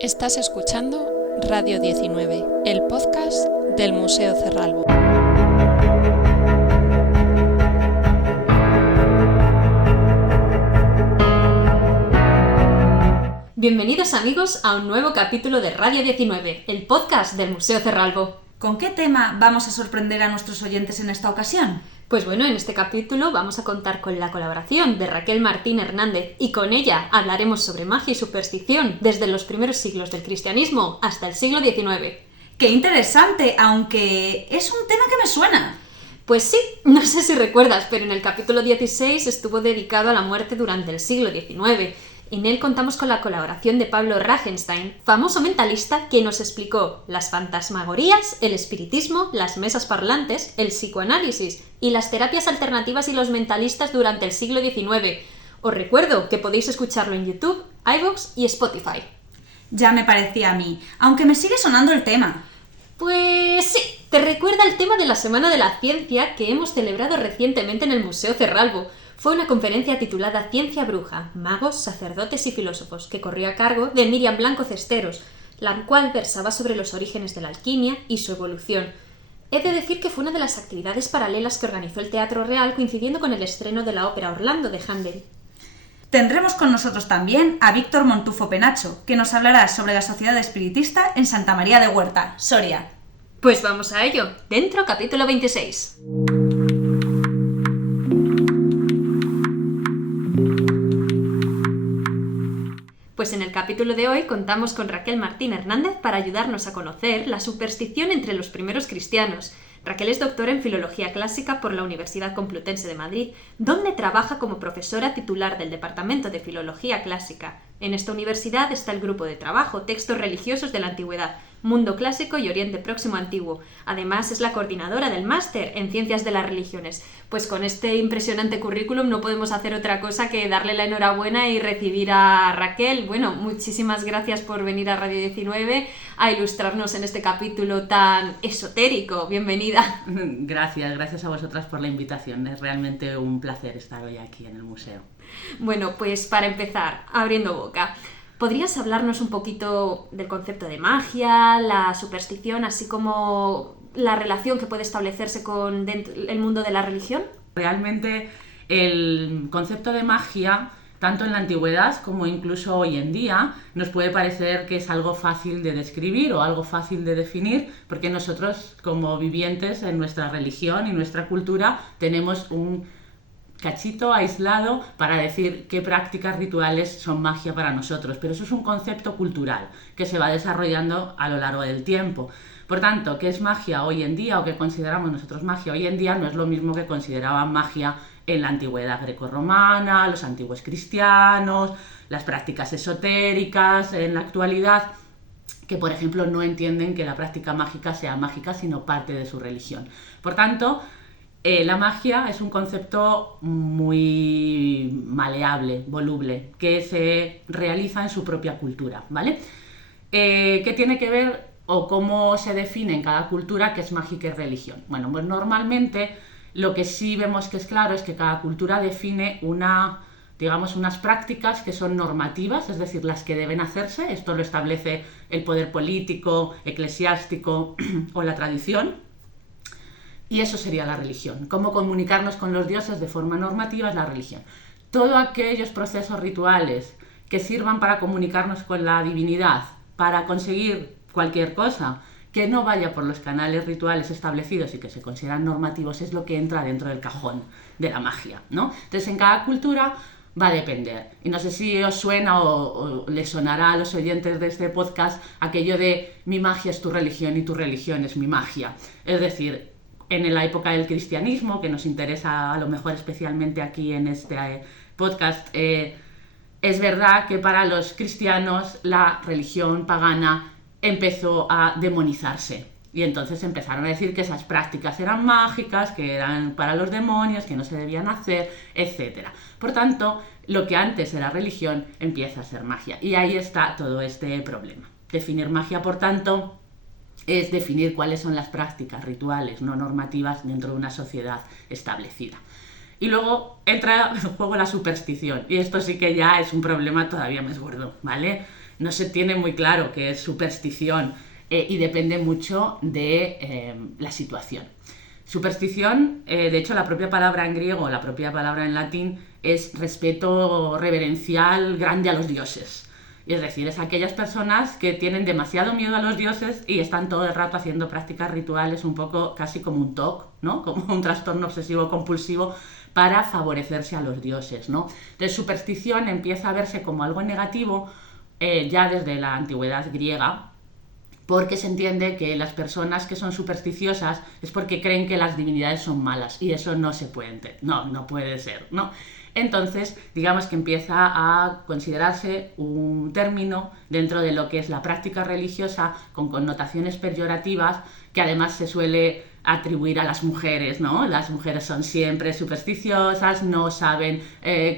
Estás escuchando Radio 19, el podcast del Museo Cerralbo. Bienvenidos amigos a un nuevo capítulo de Radio 19, el podcast del Museo Cerralbo. ¿Con qué tema vamos a sorprender a nuestros oyentes en esta ocasión? Pues bueno, en este capítulo vamos a contar con la colaboración de Raquel Martín Hernández y con ella hablaremos sobre magia y superstición desde los primeros siglos del cristianismo hasta el siglo XIX. ¡Qué interesante! Aunque es un tema que me suena. Pues sí, no sé si recuerdas, pero en el capítulo 16 estuvo dedicado a la muerte durante el siglo XIX. En él contamos con la colaboración de Pablo Rachenstein, famoso mentalista que nos explicó las fantasmagorías, el espiritismo, las mesas parlantes, el psicoanálisis y las terapias alternativas y los mentalistas durante el siglo XIX. Os recuerdo que podéis escucharlo en YouTube, iVoox y Spotify. Ya me parecía a mí, aunque me sigue sonando el tema. Pues sí, te recuerda el tema de la Semana de la Ciencia que hemos celebrado recientemente en el Museo Cerralbo. Fue una conferencia titulada Ciencia Bruja, Magos, Sacerdotes y Filósofos, que corrió a cargo de Miriam Blanco Cesteros, la cual versaba sobre los orígenes de la alquimia y su evolución. He de decir que fue una de las actividades paralelas que organizó el Teatro Real coincidiendo con el estreno de la ópera Orlando de Händel. Tendremos con nosotros también a Víctor Montufo Penacho, que nos hablará sobre la Sociedad Espiritista en Santa María de Huerta, Soria. Pues vamos a ello, dentro capítulo 26. Pues en el capítulo de hoy contamos con Raquel Martín Hernández para ayudarnos a conocer la superstición entre los primeros cristianos. Raquel es doctora en Filología Clásica por la Universidad Complutense de Madrid, donde trabaja como profesora titular del Departamento de Filología Clásica. En esta universidad está el grupo de trabajo Textos religiosos de la Antigüedad, Mundo Clásico y Oriente Próximo Antiguo. Además, es la coordinadora del máster en Ciencias de las Religiones. Pues con este impresionante currículum no podemos hacer otra cosa que darle la enhorabuena y recibir a Raquel. Bueno, muchísimas gracias por venir a Radio 19 a ilustrarnos en este capítulo tan esotérico. Bienvenida. Gracias a vosotras por la invitación. Es realmente un placer estar hoy aquí en el museo. Bueno, pues para empezar, abriendo boca, ¿podrías hablarnos un poquito del concepto de magia, la superstición, así como la relación que puede establecerse con el mundo de la religión? Realmente el concepto de magia, tanto en la antigüedad como incluso hoy en día, nos puede parecer que es algo fácil de describir o algo fácil de definir, porque nosotros, como vivientes en nuestra religión y nuestra cultura, tenemos un cachito aislado para decir qué prácticas rituales son magia para nosotros, pero eso es un concepto cultural que se va desarrollando a lo largo del tiempo. Por tanto, ¿qué es magia hoy en día o qué consideramos nosotros magia hoy en día? No es lo mismo que consideraban magia en la antigüedad grecorromana, los antiguos cristianos, las prácticas esotéricas en la actualidad, que por ejemplo no entienden que la práctica mágica sea mágica, sino parte de su religión. Por tanto, la magia es un concepto muy maleable, voluble, que se realiza en su propia cultura, ¿vale? ¿Qué tiene que ver o cómo se define en cada cultura qué es magia y qué es religión? Bueno, pues normalmente lo que sí vemos que es claro es que cada cultura define unas prácticas que son normativas, es decir, las que deben hacerse. Esto lo establece el poder político, eclesiástico o la tradición. Y eso sería la religión. Cómo comunicarnos con los dioses de forma normativa es la religión. Todos aquellos procesos rituales que sirvan para comunicarnos con la divinidad, para conseguir cualquier cosa que no vaya por los canales rituales establecidos y que se consideran normativos, es lo que entra dentro del cajón de la magia, ¿no? Entonces, en cada cultura va a depender. Y no sé si os suena o les sonará a los oyentes de este podcast aquello de mi magia es tu religión y tu religión es mi magia. Es decir, en la época del cristianismo, que nos interesa a lo mejor especialmente aquí en este podcast, es verdad que para los cristianos la religión pagana empezó a demonizarse. Y entonces empezaron a decir que esas prácticas eran mágicas, que eran para los demonios, que no se debían hacer, etc. Por tanto, lo que antes era religión empieza a ser magia. Y ahí está todo este problema. Definir magia, por tanto, es definir cuáles son las prácticas rituales no normativas dentro de una sociedad establecida. Y luego entra en juego la superstición, y esto sí que ya es un problema todavía más gordo, ¿vale? no se tiene muy claro qué es superstición y depende mucho de la situación. Superstición, de hecho la propia palabra en griego, la propia palabra en latín, es respeto reverencial grande a los dioses. Es decir, es aquellas personas que tienen demasiado miedo a los dioses y están todo el rato haciendo prácticas rituales un poco casi como un TOC, ¿no? Como un trastorno obsesivo compulsivo para favorecerse a los dioses, ¿no? Entonces, superstición empieza a verse como algo negativo ya desde la antigüedad griega, porque se entiende que las personas que son supersticiosas es porque creen que las divinidades son malas y eso no se puede, no puede ser, ¿no? Entonces, digamos que empieza a considerarse un término dentro de lo que es la práctica religiosa con connotaciones peyorativas que además se suele atribuir a las mujeres, ¿no? Las mujeres son siempre supersticiosas, no saben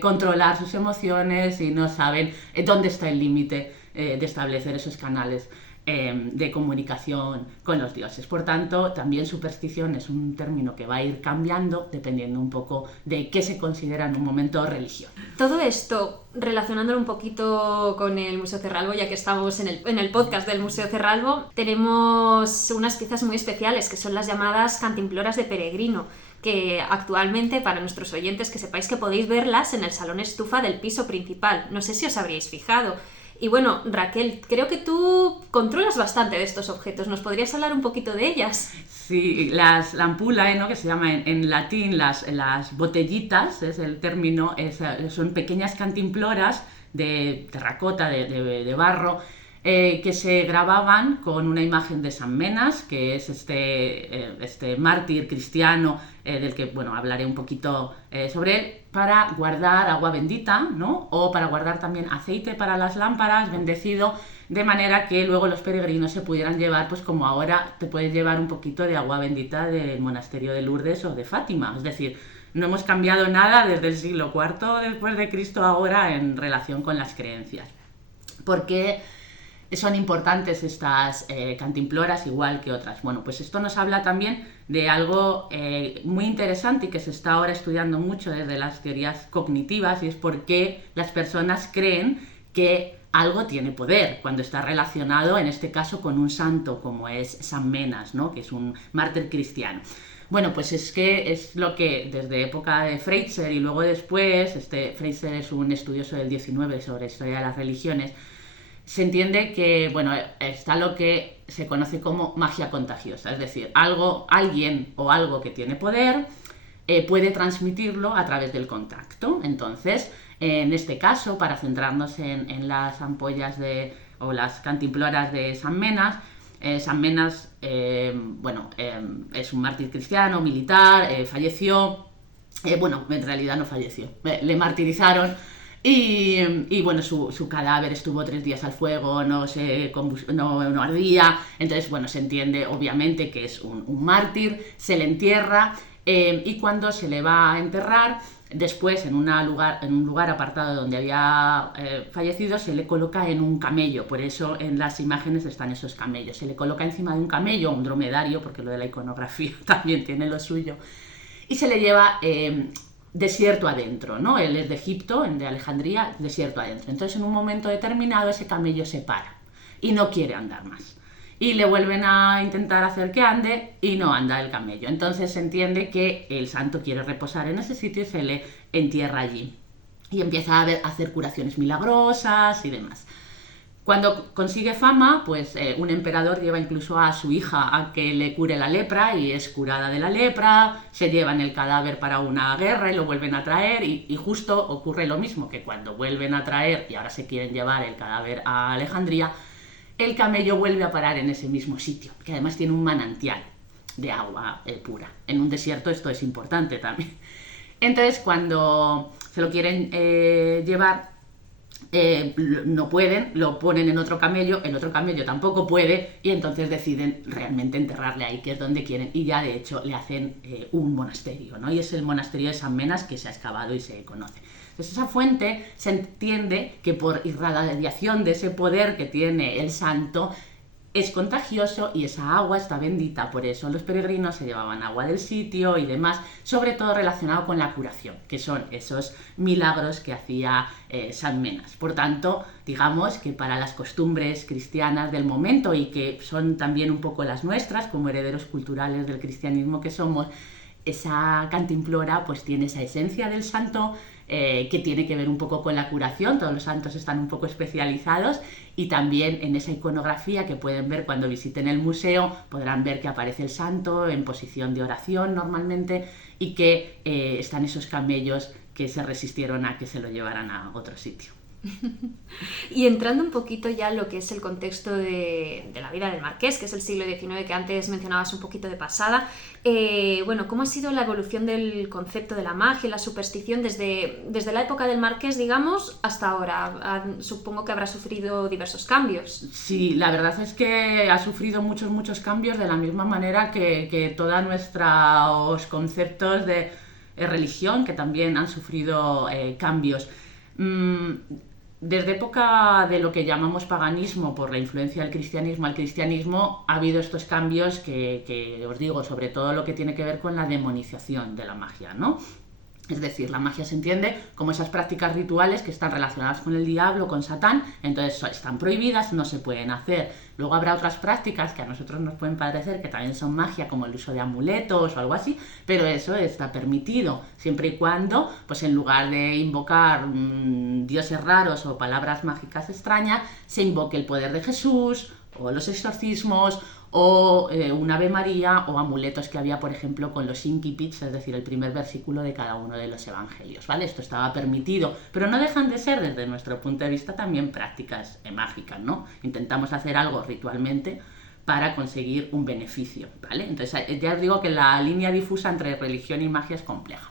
controlar sus emociones y no saben dónde está el límite de establecer esos canales de comunicación con los dioses. Por tanto, también superstición es un término que va a ir cambiando dependiendo un poco de qué se considera en un momento religión. Todo esto, relacionándolo un poquito con el Museo Cerralbo, ya que estamos en el podcast del Museo Cerralbo, tenemos unas piezas muy especiales que son las llamadas cantimploras de peregrino, que actualmente, para nuestros oyentes, que sepáis que podéis verlas en el salón estufa del piso principal. No sé si os habríais fijado. Y bueno, Raquel, creo que tú controlas bastante de estos objetos. ¿Nos podrías hablar un poquito de ellas? Sí, la ampulla, ¿no? Que se llama en latín las botellitas, es el término, son pequeñas cantimploras de terracota, de barro, que se grababan con una imagen de San Menas, que es este mártir cristiano del que hablaré un poquito sobre él, para guardar agua bendita, ¿no? O para guardar también aceite para las lámparas, bendecido, de manera que luego los peregrinos se pudieran llevar, pues como ahora te puedes llevar un poquito de agua bendita del monasterio de Lourdes o de Fátima. Es decir, no hemos cambiado nada desde el siglo IV después de Cristo ahora en relación con las creencias. Porque son importantes estas cantimploras igual que otras. Bueno, pues esto nos habla también de algo muy interesante y que se está ahora estudiando mucho desde las teorías cognitivas, y es por qué las personas creen que algo tiene poder cuando está relacionado, en este caso, con un santo como es San Menas, ¿no? Que es un mártir cristiano. Bueno, pues es que es lo que desde época de Freitzer y luego después, Freitzer es un estudioso del XIX sobre historia de las religiones, se entiende que, está lo que se conoce como magia contagiosa, es decir, alguien o algo que tiene poder puede transmitirlo a través del contacto. Entonces, en este caso, para centrarnos en las ampollas o las cantimploras de San Menas, es un mártir cristiano, militar, falleció, en realidad no falleció, le martirizaron. Y su cadáver estuvo 3 días al fuego, no ardía. Entonces, se entiende obviamente que es un mártir, se le entierra y cuando se le va a enterrar, después en un lugar apartado donde había fallecido, se le coloca en un camello. Por eso en las imágenes están esos camellos. Se le coloca encima de un camello, un dromedario, porque lo de la iconografía también tiene lo suyo, y se le lleva desierto adentro, ¿no? Él es de Egipto, de Alejandría, desierto adentro. Entonces, en un momento determinado, ese camello se para y no quiere andar más. Y le vuelven a intentar hacer que ande y no anda el camello. Entonces se entiende que el santo quiere reposar en ese sitio y se le entierra allí. Y empieza a hacer curaciones milagrosas y demás. Cuando consigue fama, pues un emperador lleva incluso a su hija a que le cure la lepra y es curada de la lepra, se llevan el cadáver para una guerra y lo vuelven a traer y justo ocurre lo mismo, que cuando vuelven a traer y ahora se quieren llevar el cadáver a Alejandría, el camello vuelve a parar en ese mismo sitio, que además tiene un manantial de agua pura. En un desierto esto es importante también. Entonces cuando se lo quieren llevar, no pueden, lo ponen en otro camello, el otro camello tampoco puede y entonces deciden realmente enterrarle ahí, que es donde quieren, y ya de hecho le hacen un monasterio, ¿no? Y es el monasterio de San Menas que se ha excavado y se conoce. Entonces esa fuente se entiende que por irradiación de ese poder que tiene el santo es contagioso y esa agua está bendita, por eso los peregrinos se llevaban agua del sitio y demás, sobre todo relacionado con la curación, que son esos milagros que hacía San Menas. Por tanto, digamos que para las costumbres cristianas del momento y que son también un poco las nuestras, como herederos culturales del cristianismo que somos, esa cantimplora pues tiene esa esencia del santo que tiene que ver un poco con la curación. Todos los santos están un poco especializados y también en esa iconografía que pueden ver cuando visiten el museo podrán ver que aparece el santo en posición de oración normalmente y que están esos camellos que se resistieron a que se lo llevaran a otro sitio. Y entrando un poquito ya en lo que es el contexto de la vida del Marqués, que es el siglo XIX, que antes mencionabas un poquito de pasada, bueno, ¿cómo ha sido la evolución del concepto de la magia y la superstición desde la época del Marqués, digamos, hasta ahora? Supongo que habrá sufrido diversos cambios. Sí, la verdad es que ha sufrido muchos cambios, de la misma manera que todos nuestros conceptos de religión, que también han sufrido cambios. Desde época de lo que llamamos paganismo, por la influencia del cristianismo al cristianismo, ha habido estos cambios que os digo, sobre todo lo que tiene que ver con la demonización de la magia, ¿no? Es decir, la magia se entiende como esas prácticas rituales que están relacionadas con el diablo, con Satán, entonces están prohibidas, no se pueden hacer. Luego habrá otras prácticas que a nosotros nos pueden parecer que también son magia, como el uso de amuletos o algo así, pero eso está permitido, siempre y cuando, pues en lugar de invocar dioses raros o palabras mágicas extrañas, se invoque el poder de Jesús o los exorcismos o un Ave María o amuletos que había, por ejemplo, con los incipits, es decir, el primer versículo de cada uno de los evangelios, ¿vale? Esto estaba permitido, pero no dejan de ser, desde nuestro punto de vista, también prácticas mágicas, ¿no? Intentamos hacer algo ritualmente para conseguir un beneficio, ¿vale? Entonces, ya os digo que la línea difusa entre religión y magia es compleja.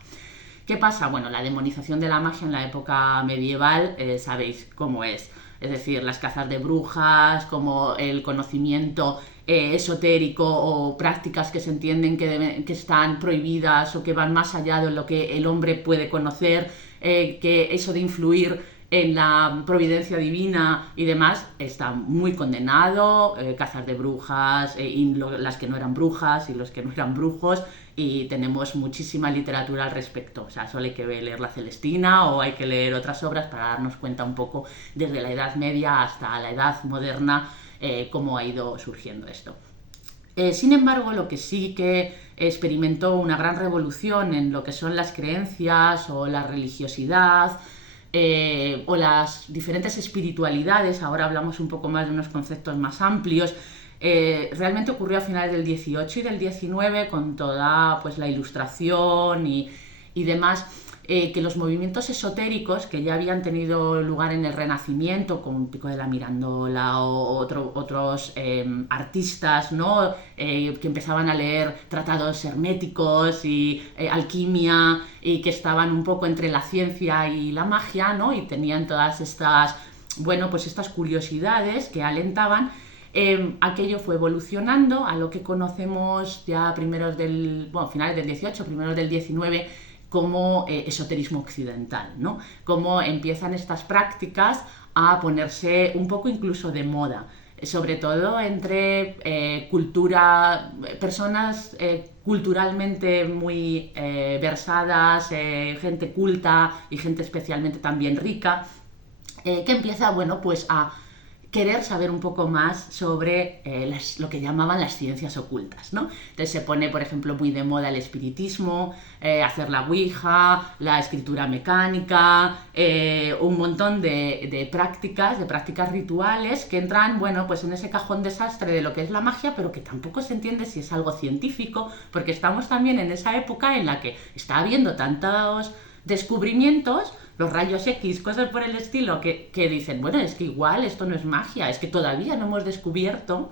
¿Qué pasa? Bueno, la demonización de la magia en la época medieval, sabéis cómo es. Es decir, las cazas de brujas, como el conocimiento esotérico o prácticas que se entienden que están prohibidas o que van más allá de lo que el hombre puede conocer, que eso de influir en la providencia divina y demás está muy condenado, cazas de brujas, y las que no eran brujas y los que no eran brujos, y tenemos muchísima literatura al respecto. O sea, solo hay que leer La Celestina o hay que leer otras obras para darnos cuenta un poco desde la Edad Media hasta la Edad Moderna cómo ha ido surgiendo esto. Sin embargo, lo que sí que experimentó una gran revolución en lo que son las creencias o la religiosidad o las diferentes espiritualidades, ahora hablamos un poco más de unos conceptos más amplios, realmente ocurrió a finales del 18 y del 19 con toda pues, la Ilustración y demás, que los movimientos esotéricos que ya habían tenido lugar en el Renacimiento, con Pico de la Mirandola o otros artistas, ¿no? Que empezaban a leer tratados herméticos y alquimia, y que estaban un poco entre la ciencia y la magia, ¿no? Y tenían todas estas, bueno, pues estas curiosidades que alentaban. Aquello fue evolucionando a lo que conocemos ya finales del 18, primeros del 19, como esoterismo occidental, ¿no? Cómo empiezan estas prácticas a ponerse un poco incluso de moda, sobre todo entre personas culturalmente muy versadas, gente culta y gente especialmente también rica, que empieza, bueno, pues a querer saber un poco más sobre lo que llamaban las ciencias ocultas, ¿no? Entonces se pone, por ejemplo, muy de moda el espiritismo, hacer la ouija, la escritura mecánica, un montón de prácticas rituales que entran, bueno, pues en ese cajón desastre de lo que es la magia, pero que tampoco se entiende si es algo científico, porque estamos también en esa época en la que está habiendo tantos descubrimientos, los rayos X, cosas por el estilo, que dicen, bueno, es que igual esto no es magia, es que todavía no hemos descubierto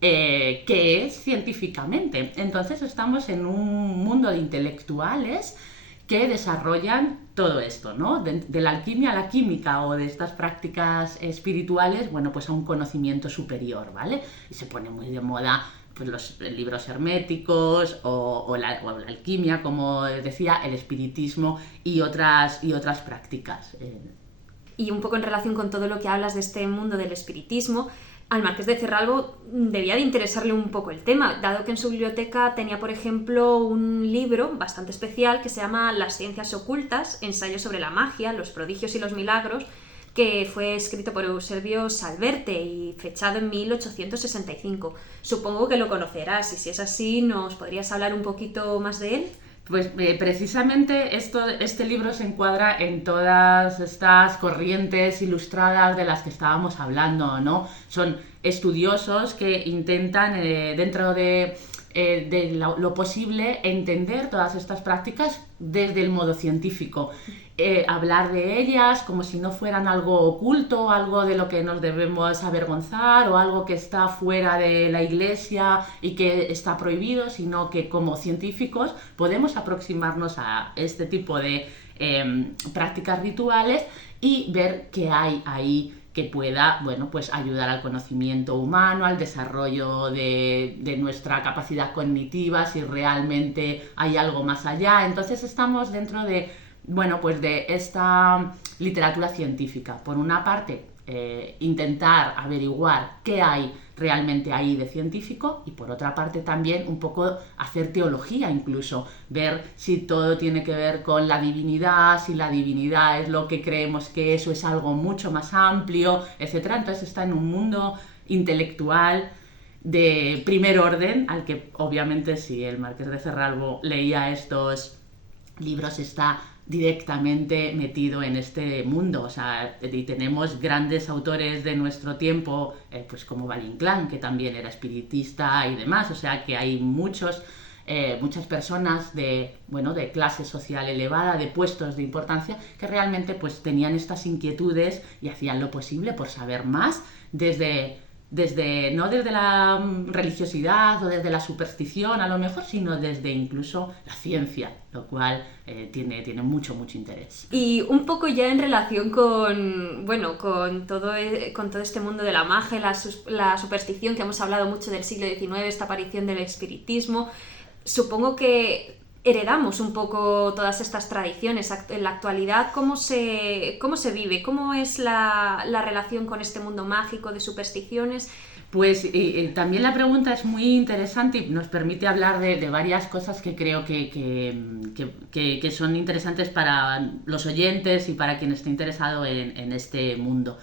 qué es científicamente. Entonces estamos en un mundo de intelectuales que desarrollan todo esto, ¿no? De la alquimia a la química o de estas prácticas espirituales, bueno, pues a un conocimiento superior, ¿vale? Y se pone muy de moda pues los libros herméticos o la alquimia, como decía, el espiritismo y otras prácticas. Y un poco en relación con todo lo que hablas de este mundo del espiritismo, al marqués de Cerralbo debía de interesarle un poco el tema, dado que en su biblioteca tenía, por ejemplo, un libro bastante especial que se llama Las ciencias ocultas, ensayo sobre la magia, los prodigios y los milagros, que fue escrito por Eusebio Salverte y fechado en 1865. Supongo que lo conocerás, y si es así, ¿nos podrías hablar un poquito más de él? Pues precisamente este libro se encuadra en todas estas corrientes ilustradas de las que estábamos hablando, ¿no? Son estudiosos que intentan, dentro de lo posible, entender todas estas prácticas desde el modo científico. Hablar de ellas como si no fueran algo oculto, algo de lo que nos debemos avergonzar o algo que está fuera de la iglesia y que está prohibido, sino que como científicos podemos aproximarnos a este tipo de prácticas rituales y ver qué hay ahí que pueda, bueno, pues ayudar al conocimiento humano, al desarrollo de nuestra capacidad cognitiva, si realmente hay algo más allá. Entonces estamos dentro de, bueno, pues de esta literatura científica. Por una parte, intentar averiguar qué hay realmente ahí de científico, y por otra parte también un poco hacer teología, incluso ver si todo tiene que ver con la divinidad, si la divinidad es lo que creemos que eso es algo mucho más amplio, etcétera. Entonces está en un mundo intelectual de primer orden, al que obviamente si el marqués de Cerralbo leía estos libros está directamente metido en este mundo. O sea, y tenemos grandes autores de nuestro tiempo, pues como Valle Inclán, que también era espiritista y demás. O sea, que hay muchas personas de clase social elevada, de puestos de importancia, que realmente pues tenían estas inquietudes y hacían lo posible por saber más no desde la religiosidad o desde la superstición a lo mejor, sino desde incluso la ciencia, lo cual tiene mucho interés. Y un poco ya en relación con todo este mundo de la magia, la superstición, que hemos hablado mucho del siglo XIX, esta aparición del espiritismo, supongo que heredamos un poco todas estas tradiciones. En la actualidad, ¿cómo se vive? ¿Cómo es la relación con este mundo mágico de supersticiones? Pues también la pregunta es muy interesante y nos permite hablar de varias cosas que creo que son interesantes para los oyentes y para quien esté interesado en este mundo.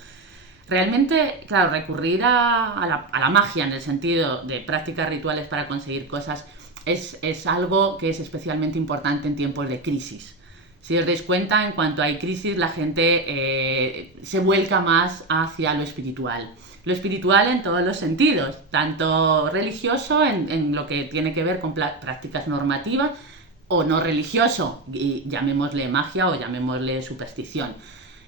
Realmente, claro, recurrir a la magia en el sentido de prácticas rituales para conseguir cosas es algo que es especialmente importante en tiempos de crisis. Si os dais cuenta, en cuanto hay crisis, la gente se vuelca más hacia lo espiritual. Lo espiritual en todos los sentidos, tanto religioso en lo que tiene que ver con prácticas normativas, o no religioso, y llamémosle magia o llamémosle superstición.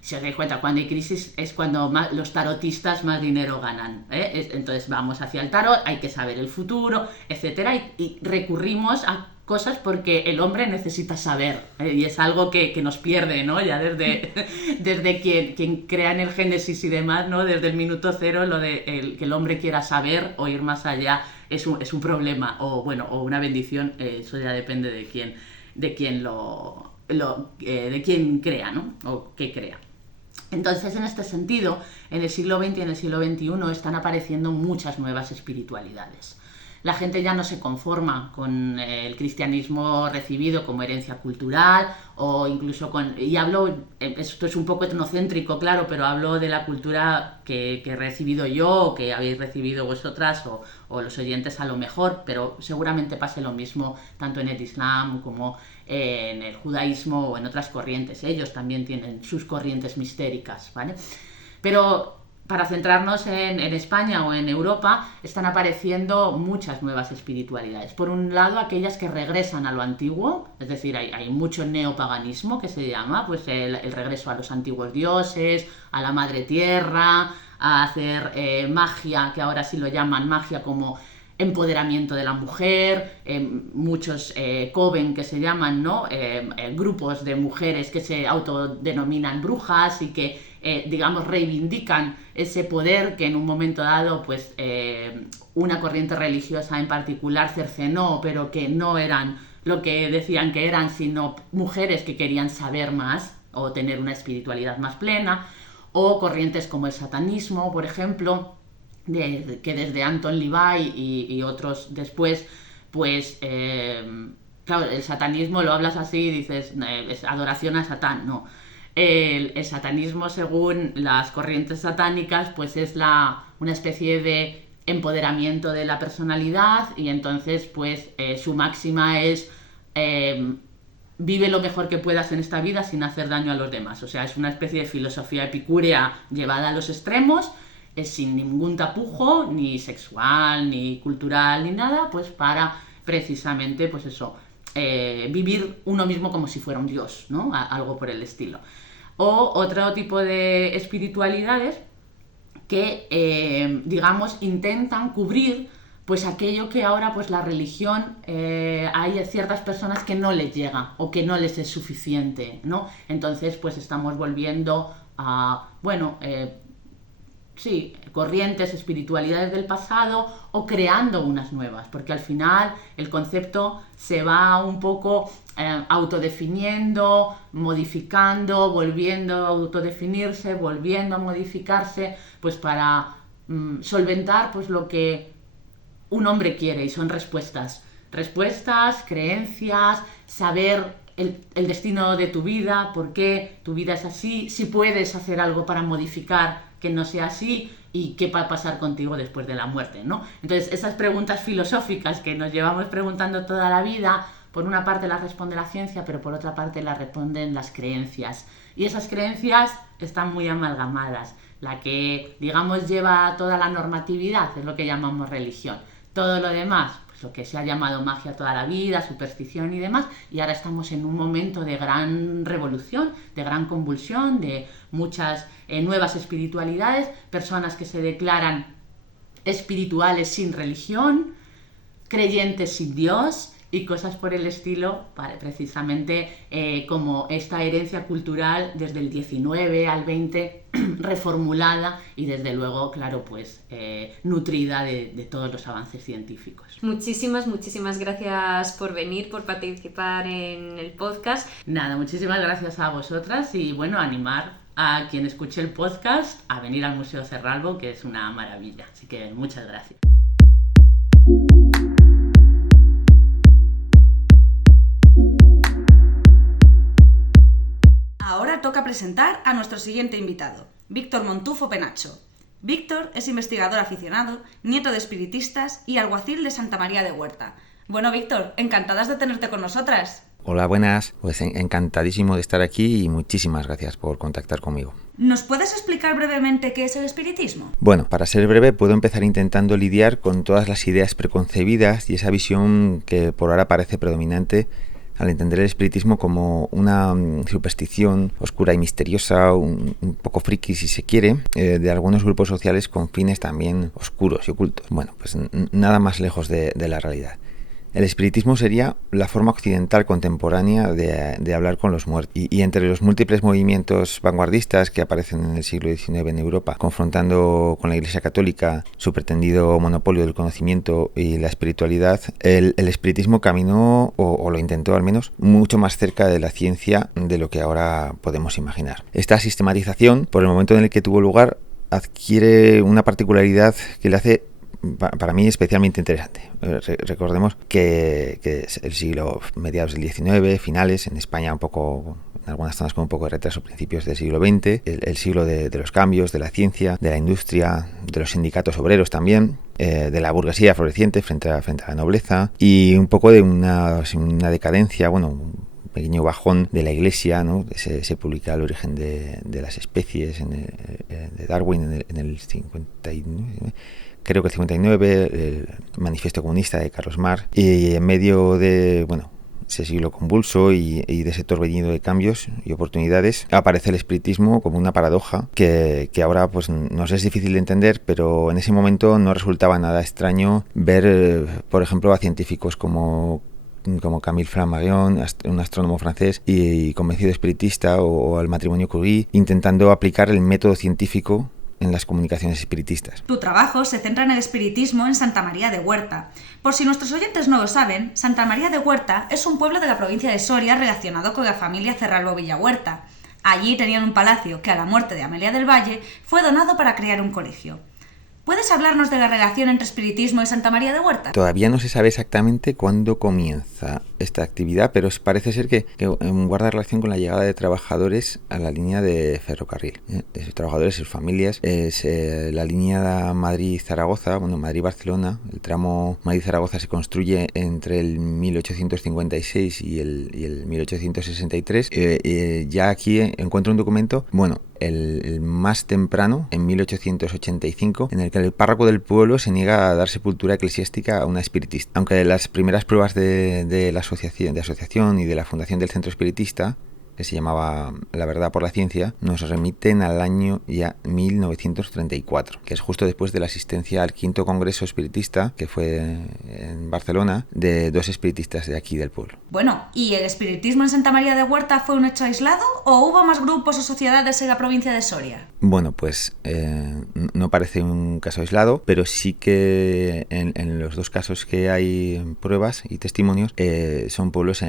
Si os dais cuenta, cuando hay crisis es cuando los tarotistas más dinero ganan, ¿eh? Entonces vamos hacia el tarot, hay que saber el futuro, etcétera, y recurrimos a cosas porque el hombre necesita saber, y es algo que nos pierde, ¿no? Ya desde quien crea en el Génesis y demás, ¿no? Desde el minuto cero, lo de que el hombre quiera saber o ir más allá es un problema, o una bendición. Eso ya depende de quién crea, ¿no? O qué crea. Entonces, en este sentido, en el siglo XX y en el siglo XXI están apareciendo muchas nuevas espiritualidades. La gente ya no se conforma con el cristianismo recibido como herencia cultural, o incluso esto es un poco etnocéntrico, claro, pero hablo de la cultura que he recibido yo, o que habéis recibido vosotras, o los oyentes a lo mejor, pero seguramente pase lo mismo tanto en el Islam como en el judaísmo o en otras corrientes. Ellos también tienen sus corrientes mistéricas, ¿vale? Pero para centrarnos en España o en Europa, están apareciendo muchas nuevas espiritualidades. Por un lado, aquellas que regresan a lo antiguo, es decir, hay mucho neopaganismo que se llama, pues el regreso a los antiguos dioses, a la madre tierra, a hacer magia, que ahora sí lo llaman magia como empoderamiento de la mujer, muchos coven que se llaman, ¿no? Grupos de mujeres que se autodenominan brujas y que digamos reivindican ese poder que en un momento dado pues una corriente religiosa en particular cercenó, pero que no eran lo que decían que eran, sino mujeres que querían saber más o tener una espiritualidad más plena, o corrientes como el satanismo, por ejemplo, que desde Anton LaVey y otros después, pues claro, el satanismo lo hablas así y dices, es adoración a Satán, no. El satanismo, según las corrientes satánicas, pues es una especie de empoderamiento de la personalidad, y entonces pues su máxima es vive lo mejor que puedas en esta vida sin hacer daño a los demás. O sea, es una especie de filosofía epicúrea llevada a los extremos, sin ningún tapujo, ni sexual, ni cultural, ni nada, pues para precisamente, pues eso, vivir uno mismo como si fuera un dios, ¿no? Algo por el estilo. O otro tipo de espiritualidades que, digamos, intentan cubrir pues aquello que ahora pues la religión, hay ciertas personas que no les llega o que no les es suficiente, ¿no? Entonces pues estamos volviendo a, sí, corrientes, espiritualidades del pasado, o creando unas nuevas, porque al final el concepto se va un poco autodefiniendo, modificando, volviendo a autodefinirse, volviendo a modificarse, pues para solventar pues lo que un hombre quiere, y son respuestas, creencias, saber el destino de tu vida, por qué tu vida es así, si puedes hacer algo para modificar que no sea así, y qué va a pasar contigo después de la muerte, ¿no? Entonces, esas preguntas filosóficas que nos llevamos preguntando toda la vida, por una parte las responde la ciencia, pero por otra parte las responden las creencias. Y esas creencias están muy amalgamadas. La que, digamos, lleva toda la normatividad es lo que llamamos religión. Todo lo demás, pues lo que se ha llamado magia toda la vida, superstición y demás, y ahora estamos en un momento de gran revolución, de gran convulsión, de muchas nuevas espiritualidades, personas que se declaran espirituales sin religión, creyentes sin Dios y cosas por el estilo, precisamente como esta herencia cultural desde el 19 al 20 reformulada y desde luego, claro, pues nutrida de todos los avances científicos. Muchísimas gracias por venir, por participar en el podcast. Nada, muchísimas gracias a vosotras, y bueno, animar a quien escuche el podcast a venir al Museo Cerralbo, que es una maravilla, así que muchas gracias. Ahora toca presentar a nuestro siguiente invitado, Víctor Montufo Penacho. Víctor es investigador aficionado, nieto de espiritistas y alguacil de Santa María de Huerta. Bueno, Víctor, encantadas de tenerte con nosotras. Hola, buenas. Pues encantadísimo de estar aquí y muchísimas gracias por contactar conmigo. ¿Nos puedes explicar brevemente qué es el espiritismo? Bueno, para ser breve, puedo empezar intentando lidiar con todas las ideas preconcebidas y esa visión que por ahora parece predominante al entender el espiritismo como una superstición oscura y misteriosa, un poco friki si se quiere, de algunos grupos sociales con fines también oscuros y ocultos. Bueno, pues nada más lejos de la realidad. El espiritismo sería la forma occidental contemporánea de hablar con los muertos. Y entre los múltiples movimientos vanguardistas que aparecen en el siglo XIX en Europa, confrontando con la Iglesia Católica su pretendido monopolio del conocimiento y la espiritualidad, el espiritismo caminó, o lo intentó al menos, mucho más cerca de la ciencia de lo que ahora podemos imaginar. Esta sistematización, por el momento en el que tuvo lugar, adquiere una particularidad que le hace, para mí, especialmente interesante. Recordemos que el siglo mediados del XIX, finales, en España un poco, en algunas zonas con un poco de retraso, principios del siglo XX, el siglo de los cambios, de la ciencia, de la industria, de los sindicatos obreros también, de la burguesía floreciente frente a la nobleza, y un poco de una decadencia, un pequeño bajón de la Iglesia, ¿no? Se publica El origen de las especies de Darwin en el 59, creo que el 59, el Manifiesto Comunista de Carlos Marx, y en medio de ese siglo convulso y de ese torbellino de cambios y oportunidades, aparece el espiritismo como una paradoja que ahora pues nos es difícil de entender, pero en ese momento no resultaba nada extraño ver, por ejemplo, a científicos como Camille Flammarion, un astrónomo francés y convencido espiritista, o al matrimonio Curie, intentando aplicar el método científico en las comunicaciones espiritistas. Tu trabajo se centra en el espiritismo en Santa María de Huerta. Por si nuestros oyentes no lo saben, Santa María de Huerta es un pueblo de la provincia de Soria relacionado con la familia Cerralbo Villahuerta. Allí tenían un palacio que a la muerte de Amelia del Valle fue donado para crear un colegio. ¿Puedes hablarnos de la relación entre espiritismo y Santa María de Huerta? Todavía no se sabe exactamente cuándo comienza esta actividad, pero parece ser que guarda relación con la llegada de trabajadores a la línea de ferrocarril, de sus trabajadores y sus familias. Es la línea Madrid-Zaragoza, Madrid-Barcelona. El tramo Madrid-Zaragoza se construye entre el 1856 y el 1863. Ya aquí encuentro un documento, el más temprano, en 1885, en el que el párroco del pueblo se niega a dar sepultura eclesiástica a una espiritista. Aunque las primeras pruebas de la asociación y de la fundación del centro espiritista, que se llamaba La Verdad por la Ciencia, nos remiten al año ya 1934, que es justo después de la asistencia al 5º Congreso Espiritista, que fue en Barcelona, de 2 espiritistas de aquí del pueblo. Bueno, ¿y el espiritismo en Santa María de Huerta fue un hecho aislado o hubo más grupos o sociedades en la provincia de Soria? Bueno, pues no parece un caso aislado, pero sí que en los 2 casos que hay pruebas y testimonios, son pueblos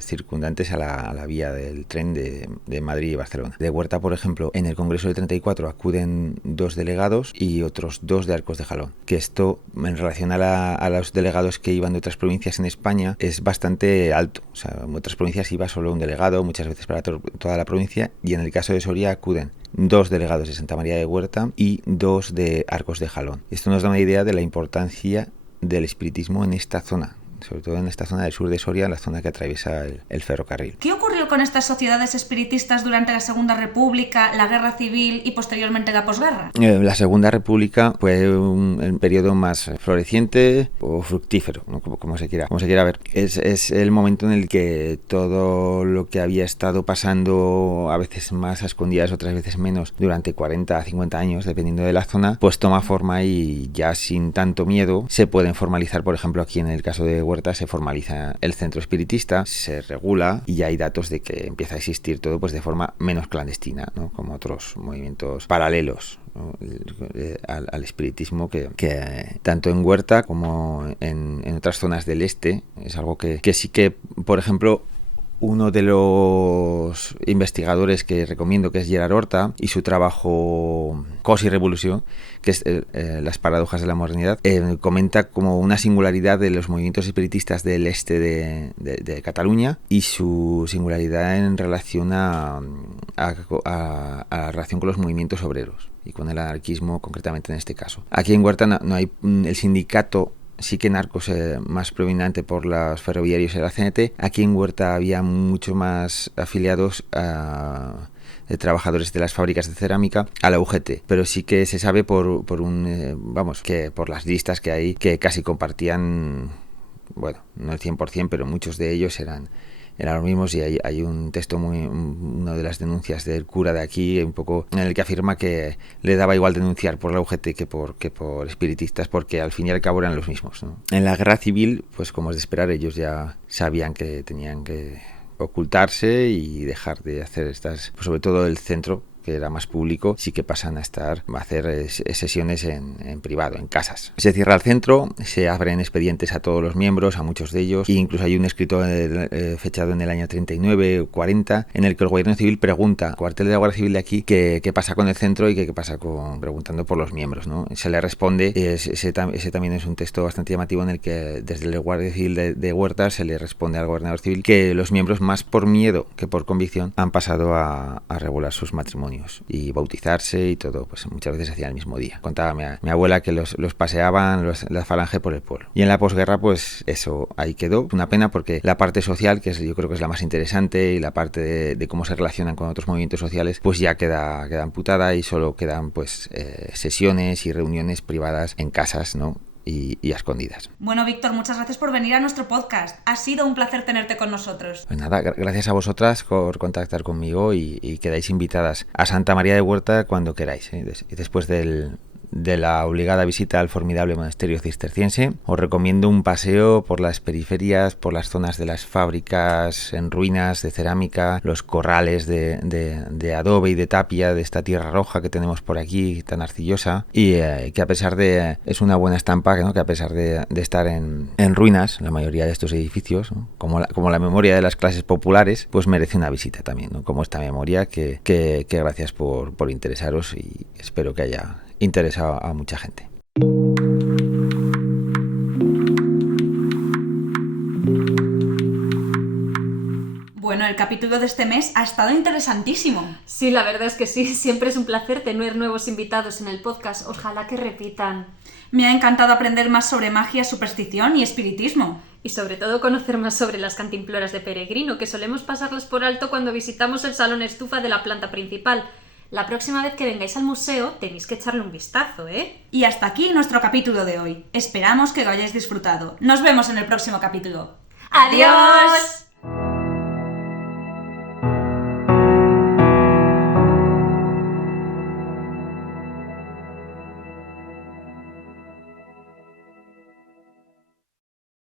circundantes a la vía del tren de Madrid y Barcelona. De Huerta, por ejemplo, en el Congreso del 34 acuden 2 delegados y otros 2 de Arcos de Jalón. Que esto, en relación a los delegados que iban de otras provincias en España, es bastante alto. O sea, en otras provincias iba solo un delegado, muchas veces para toda la provincia, y en el caso de Soria acuden 2 delegados de Santa María de Huerta y 2 de Arcos de Jalón. Esto nos da una idea de la importancia del espiritismo en esta zona, sobre todo en esta zona del sur de Soria, la zona que atraviesa el ferrocarril. ¿Qué ocurrió con estas sociedades espiritistas durante la Segunda República, la Guerra Civil y posteriormente la posguerra? La Segunda República fue el periodo más floreciente o fructífero, ¿no? como se quiera ver. Es el momento en el que todo lo que había estado pasando, a veces más a escondidas, otras veces menos, durante 40 a 50 años, dependiendo de la zona, pues toma forma y ya sin tanto miedo se pueden formalizar. Por ejemplo, aquí en el caso de Huerta se formaliza el centro espiritista, se regula y ya hay datos de que empieza a existir todo pues de forma menos clandestina, ¿no? Como otros movimientos paralelos, ¿no? al espiritismo que tanto en Huerta como en otras zonas del este es algo que sí que, por ejemplo, uno de los investigadores que recomiendo, que es Gerard Horta, y su trabajo Cos y Revolución, que es las paradojas de la modernidad, comenta como una singularidad de los movimientos espiritistas del este de Cataluña y su singularidad en relación a la relación con los movimientos obreros y con el anarquismo concretamente en este caso. Aquí en Huerta no hay el sindicato. Sí que en Arcos más predominante por los ferroviarios y la CNT. Aquí en Huerta había mucho más afiliados de trabajadores de las fábricas de cerámica a la UGT, pero sí que se sabe que por las listas que hay, que casi compartían, no el 100%, pero muchos de ellos eran los mismos, y hay un texto una de las denuncias del cura de aquí, un poco en el que afirma que le daba igual denunciar por la UGT que por espiritistas, porque al fin y al cabo eran los mismos, ¿no? En la guerra civil, pues como es de esperar, ellos ya sabían que tenían que ocultarse y dejar de hacer estas, pues sobre todo el centro, que era más público, sí que pasan a hacer sesiones en privado, en casas. Se cierra el centro, se abren expedientes a todos los miembros, a muchos de ellos, e incluso hay un escrito fechado en el año 39 o 40, en el que el gobierno civil pregunta al cuartel de la Guardia Civil de aquí qué pasa con el centro y qué pasa preguntando por los miembros, ¿no? Se le responde, ese también es un texto bastante llamativo, en el que desde la Guardia Civil de Huerta se le responde al gobernador civil que los miembros, más por miedo que por convicción, han pasado a regular sus matrimonios y bautizarse y todo, pues muchas veces hacía el mismo día. Contaba mi abuela que los paseaban la falange por el pueblo. Y en la posguerra, pues eso ahí quedó. Una pena, porque la parte social, que yo creo que es la más interesante, y la parte de cómo se relacionan con otros movimientos sociales, pues ya queda amputada, y solo quedan pues sesiones y reuniones privadas en casas, ¿no? Y a escondidas. Bueno, Víctor, muchas gracias por venir a nuestro podcast. Ha sido un placer tenerte con nosotros. Pues nada, gracias a vosotras por contactar conmigo, y quedáis invitadas a Santa María de Huerta cuando queráis, ¿eh? Después de la obligada visita al formidable monasterio cisterciense, os recomiendo un paseo por las periferias, por las zonas de las fábricas en ruinas de cerámica, los corrales de adobe y de tapia de esta tierra roja que tenemos por aquí, tan arcillosa, y que a pesar de... es una buena estampa, ¿no? Que a pesar de estar en ruinas, la mayoría de estos edificios, ¿no? como la memoria de las clases populares, pues merece una visita también, ¿no? Como esta memoria que gracias por interesaros, y espero que haya interesa a mucha gente. Bueno, el capítulo de este mes ha estado interesantísimo. Sí, la verdad es que sí. Siempre es un placer tener nuevos invitados en el podcast. Ojalá que repitan. Me ha encantado aprender más sobre magia, superstición y espiritismo. Y sobre todo conocer más sobre las cantimploras de peregrino, que solemos pasarlas por alto cuando visitamos el salón estufa de la planta principal. La próxima vez que vengáis al museo tenéis que echarle un vistazo, ¿eh? Y hasta aquí nuestro capítulo de hoy. Esperamos que lo hayáis disfrutado. Nos vemos en el próximo capítulo. ¡Adiós!